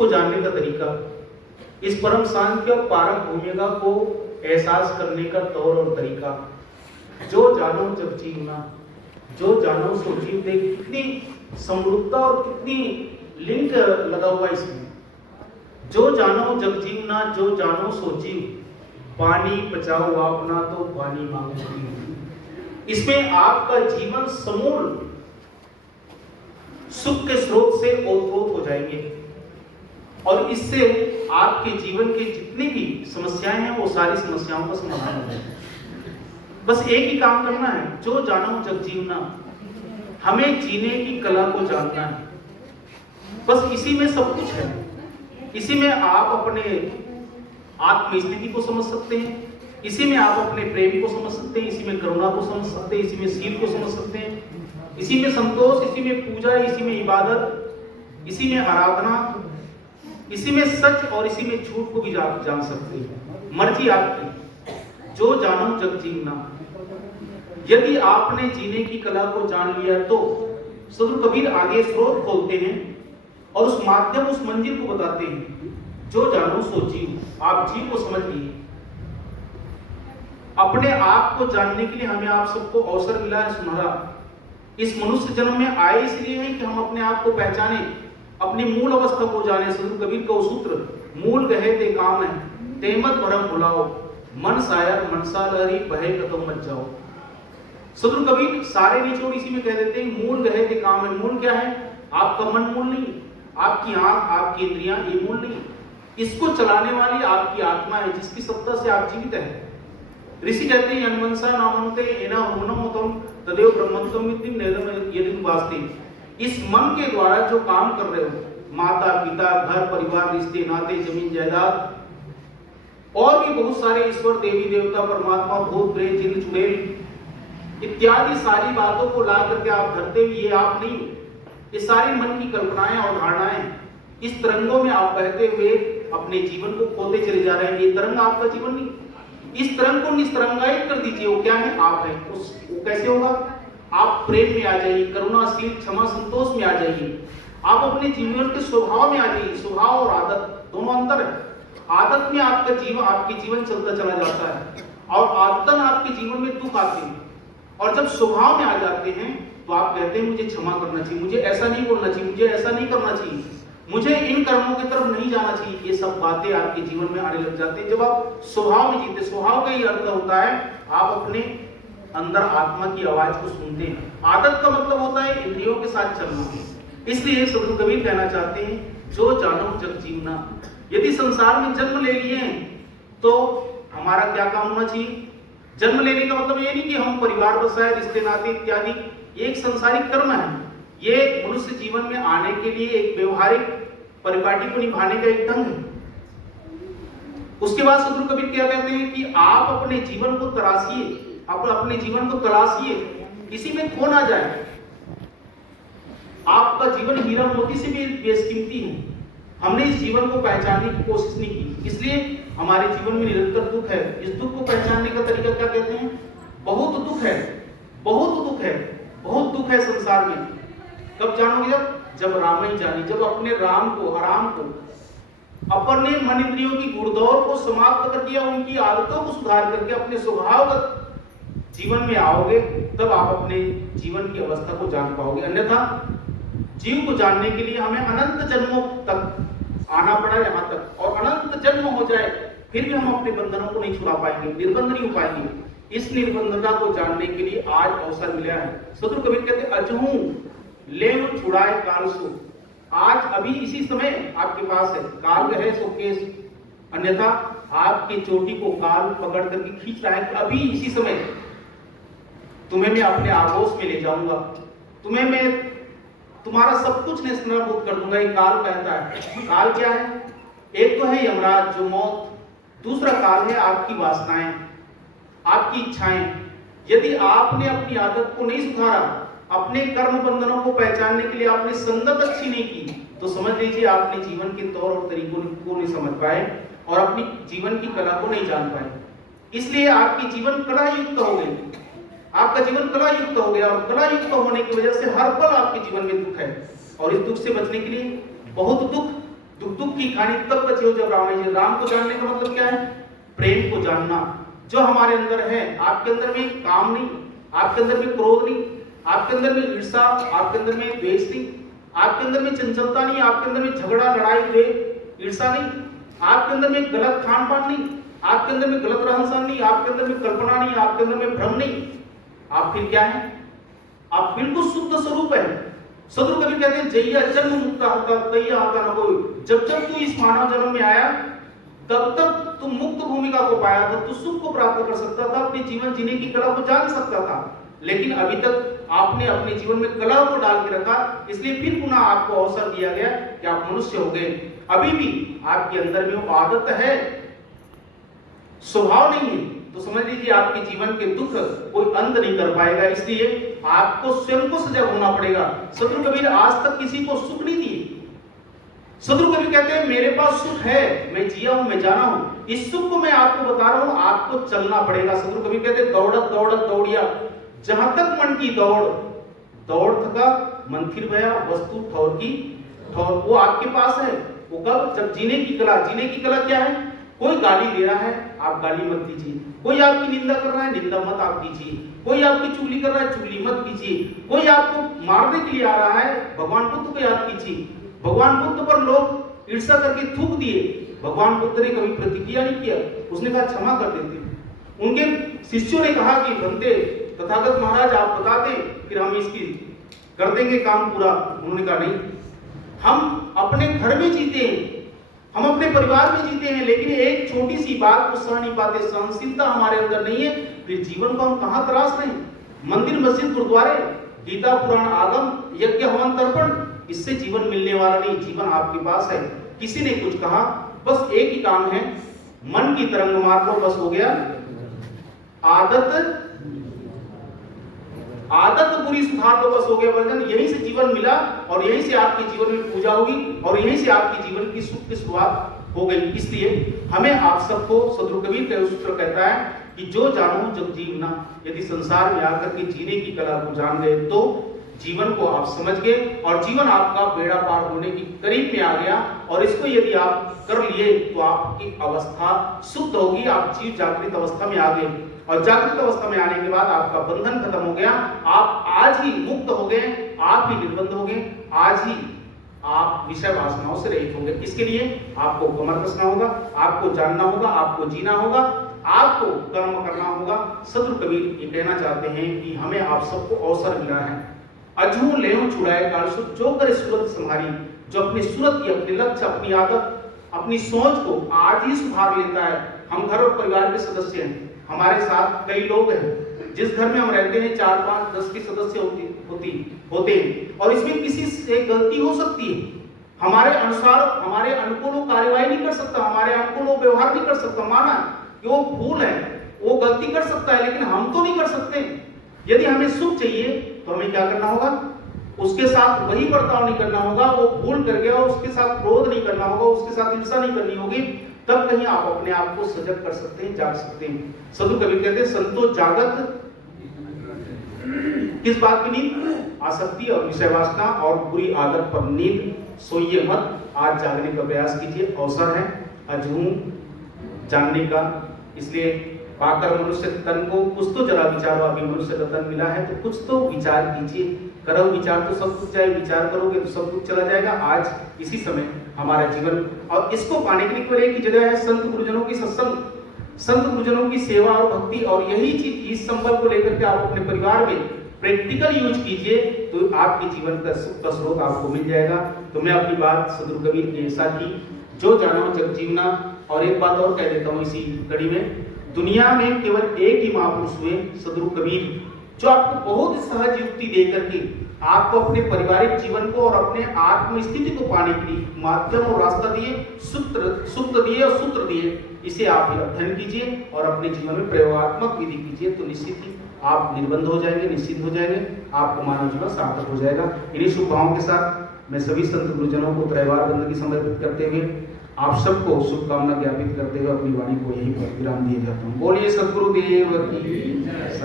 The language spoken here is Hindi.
को जानने का तरीका, इस परम शांति और पारक भूमिका को एहसास करने का तौर और तरीका। जो जानो जग जीवना, जो जानो सो जीव। देख कितनी समरूपता और कितनी लिंक लगा हुआ इसमें। जो जानो जग जीवना, जो जानो सो जीव, पानी बचाओ अपना तो पानी मांगो। इसमें आपका जीवन समूल सुख के स्रोत से ओतप्रोत हो जाएंगे और इससे आपके जीवन के जितनी भी समस्याएं हैं वो सारी समस्याओं का समाधान हो जाएगा। बस एक ही काम करना है, जो जानो जग जीवना। हमें जीने की कला को जानना है, बस इसी में सब कुछ है। इसी में आप अपने आत्म स्थिति को समझ सकते हैं, इसी में आप अपने प्रेम को समझ सकते हैं, इसी में करुणा को समझ सकते हैं, इसी में शील को समझ सकते हैं, इसी में संतोष, इसी में पूजा, इसी में इबादत, इसी में आराधना, इसी में सच और इसी में झूठ को भी जान सकते हैं। मर्जी आपकी। जो जानो जग जीवना। यदि आपने जीने की कला को जान लिया तो सदगुरु कबीर आगे स्रोत खोलते हैं और उस माध्यम, उस मंजिल को बताते हैं। जो जानो सो जीव। आप जीव को समझ लिए। अपने आप को जानने के लिए हमें आप सबको अवसर मिला है सुनहरा। इस मनुष्य जन्म में आए इसलिए है कि हम अपने आप को पहचाने, अपनी मूल अवस्था को जाने। सदगुरु कबीर का सूत्र, मूल गहे ते काम है, तेमत भरम भुलाओ, मन सायर मनसा लहरी बहे कदम मत जाओ। सदगुरु कबीर सारे निचोड़ इसी में कह देते हैं, मूल गहे ते काम है। मूल क्या है? आपका मन मूल नहीं, आपकी आंख, आपकी इंद्रियां, ये मूल नहीं। इसको चलाने वाली आपकी आत्मा है, जिसकी सत्ता से आप जीवित हैं। ऋषि कहते हैं, यन्मनसा नामन्ते एना हुनमोतम तदेव ब्रह्मत्वम विद्धिम नेदम यदिम वास्ते। इस मन के द्वारा जो काम कर रहे हो, माता पिता, घर परिवार, रिश्ते नाते, जमीन जायदाद और भी बहुत सारे ईश्वर, देवी देवता, परमात्मा, भूत प्रेत, जिन चुड़ैल इत्यादि सारी बातों को ला करके आप धरते हुए, ये आप नहीं। ये सारी मन की कल्पनाएं और धारणाएं, इस तरंगों में आप बहते हुए अपने जीवन को खोते चले जा रहे हैं। ये तरंग आपका जीवन नहीं। इस तरंग को निस्तरंगायित कर दीजिए। वो क्या है? आप हैं। वो कैसे होगा? आप प्रेम में आ जाइए, करुणा, शील, क्षमा, संतोष में आ जाइए। आप अपने जीवन के स्वभाव में आ जाइए। स्वभाव और आदत दोनों अंतर है। आदत में आपका जीवन, आपके जीवन चलता चला जाता है और आदतन आपके जीवन में दुख आते हैं। और जब स्वभाव में आ जाते हैं तो आप कहते हैं मुझे क्षमा करना चाहिए, मुझे ऐसा नहीं बोलना चाहिए, मुझे ऐसा नहीं करना चाहिए, मुझे इन कर्मों की तरफ नहीं जाना चाहिए। ये सब बातें आपके जीवन में आने लग जाती है जब आप स्वभाव में जीते। स्वभाव का ही अर्थ होता है आप अपने अंदर आत्मा की आवाज को सुनते हैं। आदत का मतलब होता है इंद्रियों के साथ चलना। इसलिए सदगुरु कबीर कहना चाहते हैं, जो जानो जग जीवना। यदि संसार में जन्म ले लिए तो हमारा क्या काम होना चाहिए? जन्म लेने का मतलब ये नहीं कि हम परिवार बसाए, रिश्ते नाते इत्यादि, ये एक संसारिक कर्म है। ये मनुष्य जीवन में आने के लिए एक व्यवहारिक परिपाटी को निभाने का एक ढंग है। उसके बाद सदगुरु कबीर क्या कहते हैं कि आप अपने जीवन को तराशिए, आप अपने जीवन को तलाशिए, किसी में खो ना जाए। आपका जीवन हीरा मोती से भी बेशकीमती है। हमने इस जीवन को पहचानने की कोशिश नहीं की, इसलिए हमारे जीवन में निरंतर दुख है। इस दुख को पहचानने का तरीका क्या कहते हैं? बहुत दुख है, बहुत दुख है, बहुत दुख है संसार में। कब जानोगे? जब राम ही जानी, जब अपने राम को, आराम को, अपने मन इंद्रियों की घुड़दौड़ को समाप्त करके या उनकी आदतों को सुधार करके अपने स्वभावगत जीवन में आओगे, तब आप अपने जीवन की अवस्था को जान पाओगे। अन्यथा जीव को जानने के लिए हमें अनंत जन्मों तक आना पड़ा यहाँ तक, और अनंत जन्म हो जाए फिर भी हम अपने बंधनों को नहीं छुड़ा पाएंगे, निर्बंध नहीं हो पाएंगे। इस निर्बंधता को जानने के लिए आज अवसर मिला है। सदगुरु कबीर कहते अजहू लेव छुड़ाए काल सो। आज अभी इसी समय आपके पास है, काल है सो केस, अन्यथा आपकी चोटी को काल पकड़ करके खींच रहा है कि अभी इसी समय तुम्हें मैं अपने आगोश में ले जाऊंगा, तुम्हें मैं तुम्हारा सब कुछ नेस्तनाबूद कर दूंगा। ये काल कहता है। काल क्या है? एक तो है यमराज जो मौत, दूसरा काल है आपकी वासनाएं, आपकी इच्छाएं। यदि आपने अपनी आदत को नहीं सुधारा, अपने कर्म बंधनों को पहचानने के लिए आपने संगत अच्छी नहीं की, तो समझ लीजिए आपने जीवन के तौर और तरीकों को नहीं समझ पाए और अपनी जीवन की कला को नहीं जान पाए। इसलिए आपकी जीवन कला युक्त हो गई, आपका जीवन कला युक्त हो गया, और कला युक्त होने की वजह से हर पल आपके जीवन में दुख है। और इस दुख से बचने के लिए बहुत दुख दुख दुख की कहानी तब बची हो जब राम जी। राम को जानने का मतलब क्या है? प्रेम को जानना। जो हमारे अंदर है, आपके अंदर में काम नहीं, आपके अंदर में क्रोध नहीं, आपके अंदर में ईर्ष्या, आपके अंदर में द्वेष नहीं, आपके अंदर में चंचलता नहीं, आपके अंदर में झगड़ा लड़ाई द्वेष ईर्ष्या नहीं, आपके अंदर में गलत खान पान नहीं, आपके अंदर में गलत रहन सहन नहीं, आपके अंदर में कल्पना नहीं, आपके अंदर में भ्रम नहीं, आप फिर क्या है? आप बिल्कुल शुद्ध स्वरूप है। सदगुरु कबीर कहते हैं जैया जन्म मुक्त होता तैया आता न कोई। जब जब तू इस मानव जन्म में आया तब तब तू मुक्त भूमिका को पाया था, तू सुख को प्राप्त कर सकता था, अपने जीवन जीने की कला को जान सकता था। लेकिन अभी तक आपने अपने जीवन में कला को डाल के रखा, इसलिए फिर पुनः आपको अवसर दिया गया कि आप मनुष्य हो गए। अभी भी आपके अंदर में वो आदत है, स्वभाव नहीं है, तो समझ लीजिए आपके जीवन के दुख कोई अंत नहीं कर पाएगा। इसलिए आपको स्वयं को सजग होना पड़ेगा। सदगुरु कबीर आज तक किसी को सुख नहीं दिए। सदगुरु कबीर कहते हैं मेरे पास सुख है, मैं जिया हूं, मैं जाना हूं, इस सुख को मैं आपको बता रहा हूं, आपको चलना पड़ेगा। सदगुरु कबीर कहते हैं दौड़त दौड़त दौड़िया, जहां तक मन की दौड़, दौड़ थका मन फिर गया, वस्तु ठौर की ठौर। वो आपके पास है। वो कब? जब जीने की कला। जीने की कला क्या है? कोई गाली दे रहा है, आप गाली मत दीजिए। कोई आपकी निंदा कर रहा है, निंदा मत आप कीजिए। कोई आपकी चुगली कर रहा है, चुगली मत कीजिए। कोई आपको मारने के लिए आ रहा है, भगवान बुद्ध को याद कीजिए। भगवान बुद्ध पर लोग ईर्ष्या करके थूक दिए, भगवान बुद्ध ने कभी प्रतिक्रिया नहीं किया, उसने कहा क्षमा कर देते। उनके शिष्यों ने कहा कि बनते तथागत महाराज आप बता दें, फिर हम इसकी कर देंगे काम पूरा। उन्होंने कहा नहीं, हम अपने घर में जीते हैं, हम अपने परिवार में जीते हैं, लेकिन एक छोटी सी बात को सह नहीं पाते, सहनशीलता हमारे अंदर नहीं है, फिर जीवन को हम कहां तलाश रहे हैं? मंदिर मस्जिद गुरुद्वारे, गीता पुराण आगम यज्ञ हवन तर्पण, इससे जीवन मिलने वाला नहीं। जीवन आपके पास है। किसी ने कुछ कहा, बस एक ही काम है, मन की तरंग मार लो, बस हो गया। आदत बुरी सुधार लो, बस हो गया वर्जन। यहीं से जीवन मिला और यहीं से आपके जीवन में पूजा होगी और यहीं से आपके जीवन की सुख की शुरुआत हो गई। इसलिए हमें आप सबको सदगुरु कबीर का सूत्र कहता है कि जो जानो जग जीवना, यदि संसार में आकर के जीने की कला को जान गए तो जीवन को आप समझ गए और जीवन आपका बेड़ा पार होने की करीब में आ गया। और इसको यदि आप कर लिए तो आपकी अवस्था शुद्ध होगी, आप जीव जागृत अवस्था में आ गए। और जागृत अवस्था में आने के बाद आपका बंधन खत्म हो गया, आप आज ही मुक्त हो गए, आप ही निर्बंध हो गए, आज ही आप विषय वासनाओं से रहित होंगे। इसके लिए आपको कमर कसना होगा, आपको जानना होगा, आपको जीना होगा, आपको कर्म करना होगा। सदगुरु कबीर ये कहना चाहते हैं कि हमें आप सबको अवसर मिला है। अजू लेव छुड़ाए कालसु, जो करे सूरत संहारी, जो अपनी सूरत की, अपने लक्ष्य, अपनी आदत, अपनी सोच को आज ही सुधार लेता है। हम घर और परिवार के सदस्य हैं, हमारे साथ कई लोग हैं, जिस घर में हम रहते हैं 4, 5, 10 के सदस्य होते हैं और इसमें किसी से गलती हो सकती है। हमारे अनुसार, हमारे अनुकूल वो कार्यवाही नहीं कर सकता, हमारे अनुकूल वो व्यवहार नहीं कर सकता। माना कि वो भूल है, वो गलती कर सकता है, लेकिन हम तो नहीं कर सकते। यदि हमें सुख चाहिए तो हमें क्या करना होगा? उसके साथ वही बर्ताव नहीं करना होगा। वो भूल कर गया, उसके साथ क्रोध नहीं करना होगा, उसके साथ ईर्ष्या नहीं करनी होगी। तब कहीं आप अपने आप को सजग कर सकते हैं, जाग सकते हैं। सदगुरु कबीर कहते हैं संतो जागत, किस बात की नींद? आसक्ति और विषय वासना और बुरी आदत पर नींद। सोइए मत, आज जागने का प्रयास कीजिए, अवसर है अजू जानने का। इसलिए पाकर मनुष्य तन को कुछ तो जरा विचारो, अभी मनुष्य का तन मिला है तो कुछ तो विचार कीजिए। करो विचार तो सब कुछ जाए, विचार करोगे तो सब कुछ चला जाएगा। आज इसी समय हमारा जीवन, और इसको पाने के लिए केवल एक ही जगह है, संत गुरुजनों की सत्संग, संत गुरुजनों की सेवा और भक्ति। और यही चीज, इस संबल को लेकर के आप अपने परिवार में प्रैक्टिकल यूज कीजिए तो आपके जीवन का सुख का स्रोत आपको मिल जाएगा। तो मैं अपनी बात सदगुरु कबीर की ऐसा की, जो जानो जग जीवना। और एक बात और कह देता हूँ इसी कड़ी में, दुनिया में केवल एक ही महापुरुष हुए, सदगुरु कबीर, जो आपको बहुत सहज युक्ति देकर के आपको अपने पारिवारिक जीवन को और अपने आत्म स्थिति को पाने के लिए माध्यम और रास्ता दिए, सूत्र दिए और सूत्र दिए। इसे आप अध्ययन कीजिए और अपने जीवन में प्रयोगात्मक विधि कीजिए तो निश्चित ही आप निर्बंध हो जाएंगे, निश्चित हो जाएंगे, आपको मानव जीवन सार्थक हो जाएगा। इन्हीं शुभ भावों के साथ मैं सभी संत गुरुजनों को त्रैवार बंदगी समर्पित करते हुए आप सबको शुभकामना ज्ञापित करते हुए अपनी वाणी को यहीं पर विराम दिए जाता हूँ। बोलिए सद्गुरुदेव की जय।